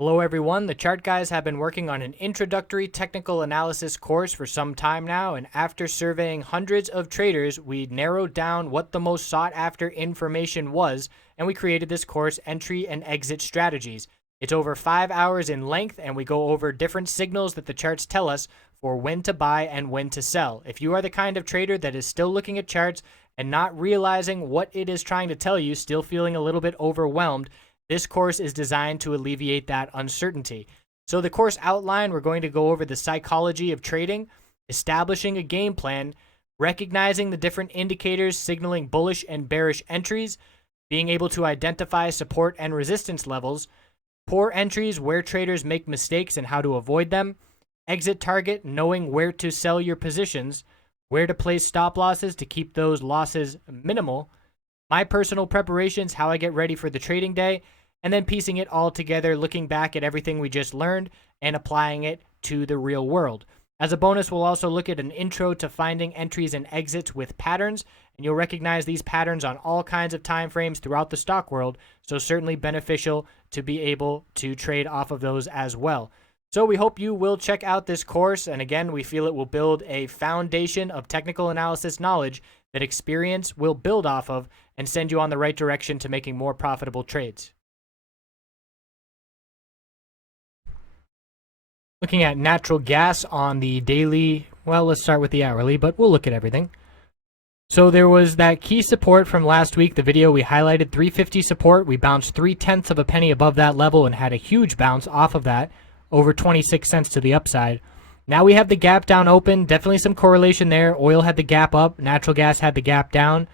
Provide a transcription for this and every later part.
Hello everyone, the chart guys have been working on an introductory technical analysis course for some time now, and after surveying hundreds of traders, we narrowed down what the most sought after information was, and we created this course, Entry and Exit Strategies. It's over 5 hours in length, and we go over different signals that the charts tell us for when to buy and when to sell. If you are the kind of trader that is still looking at charts and not realizing what it is trying to tell you, still feeling a little bit overwhelmed, this course is designed to alleviate that uncertainty. So the course outline, we're going to go over the psychology of trading, establishing a game plan, recognizing the different indicators signaling bullish and bearish entries, being able to identify support and resistance levels, poor entries, where traders make mistakes and how to avoid them, exit target, knowing where to sell your positions, where to place stop losses to keep those losses minimal, my personal preparations, how I get ready for the trading day, and then piecing it all together, looking back at everything we just learned and applying it to the real world. As a bonus, we'll also look at an intro to finding entries and exits with patterns, and you'll recognize these patterns on all kinds of time frames throughout the stock world, so certainly beneficial to be able to trade off of those as well. So we hope you will check out this course, and again, we feel it will build a foundation of technical analysis knowledge that experience will build off of and send you on the right direction to making more profitable trades. Looking at natural gas on the daily, well, let's start with the hourly, but we'll look at everything. So there was that key support from last week, the video we highlighted, 350 support. We bounced 0.3 of a penny above that level and had a huge bounce off of that, over 26 cents to the upside. Now we have the gap down open, definitely some correlation there. Oil had the gap up, natural gas had the gap down,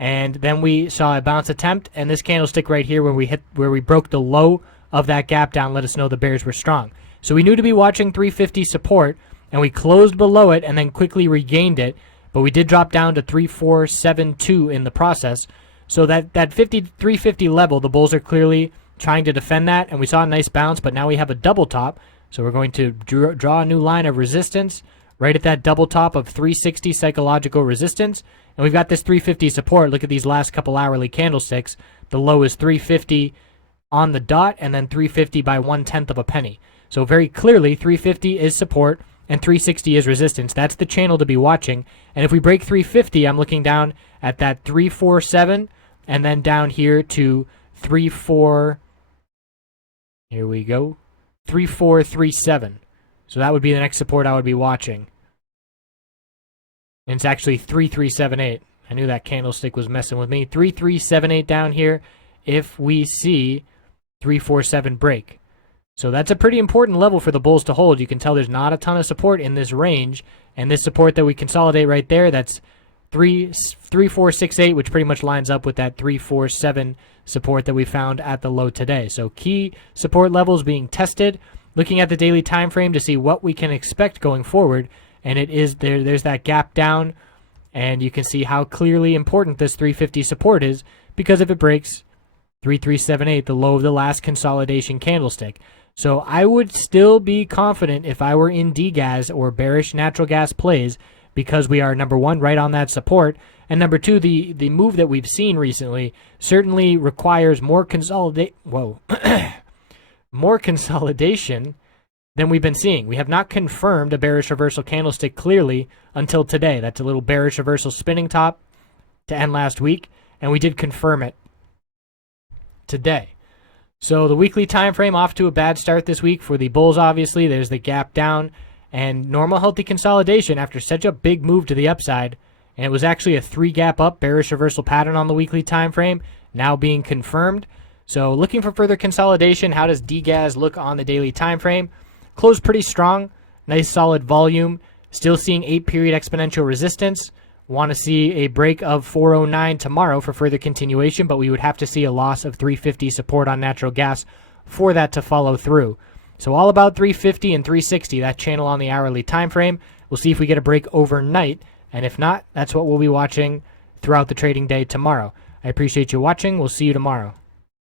and then we saw a bounce attempt, and this candlestick right here where we broke the low of that gap down let us know the bears were strong. So we knew to be watching 350 support, and we closed below it and then quickly regained it, but we did drop down to 3472 in the process. So that 350 level, the bulls are clearly trying to defend that, and we saw a nice bounce, but now we have a double top. So we're going to draw a new line of resistance right at that double top of 360 psychological resistance, and we've got this 350 support. Look at these last couple hourly candlesticks. The low is 350 on the dot, and then 350 by 1/10 of a penny. So very clearly, 350 is support and 360 is resistance. That's the channel to be watching. And if we break 350, I'm looking down at that 347 and then down here to 34. Here we go. 3437. So that would be the next support I would be watching. And it's actually 3378. I knew that candlestick was messing with me. 3378 down here if we see 347 break. So that's a pretty important level for the bulls to hold. You can tell there's not a ton of support in this range, and this support that we consolidate right there, that's 3468, which pretty much lines up with that 347 support that we found at the low today. So key support levels being tested, looking at the daily time frame to see what we can expect going forward, and it is there's that gap down, and you can see how clearly important this 350 support is, because if it breaks 3378, the low of the last consolidation candlestick. So I would still be confident if I were in DGAS or bearish natural gas plays, because we are, number one, right on that support, and number two, the move that we've seen recently certainly requires more more consolidation than we've been seeing. We have not confirmed a bearish reversal candlestick clearly until today. That's a little bearish reversal spinning top to end last week, and we did confirm it today. So the weekly time frame off to a bad start this week for the bulls. Obviously, there's the gap down and normal healthy consolidation after such a big move to the upside, and it was actually a 3 gap up bearish reversal pattern on the weekly time frame, now being confirmed. So looking for further consolidation. How does DGAS look on the daily time frame? Closed pretty strong, nice solid volume, still seeing 8-period exponential resistance. Want to see a break of 409 tomorrow for further continuation, but we would have to see a loss of 350 support on natural gas for that to follow through. So all about 350 and 360, that channel on the hourly time frame. We'll see if we get a break overnight, and if not, that's what we'll be watching throughout the trading day tomorrow. I appreciate you watching. We'll see you tomorrow.